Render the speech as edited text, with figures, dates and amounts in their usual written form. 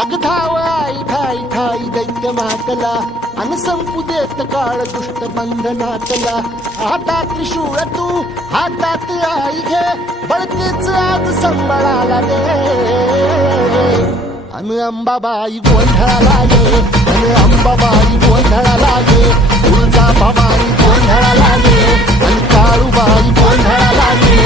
अग धाव आई ठाई ठाई दैत्य मातला अन संपू देत काळ दुष्ट बंधनातला. हातात त्रिशूळ तू हातात आई घे बळतेच आज संबळाला दे. अन अंबाबाई गोंधळाला गे अन अंबाबाई गोंधळाला गे. तुळजा भवानी गोंधळाला गे अन काळूबाई गोंधळाला गे.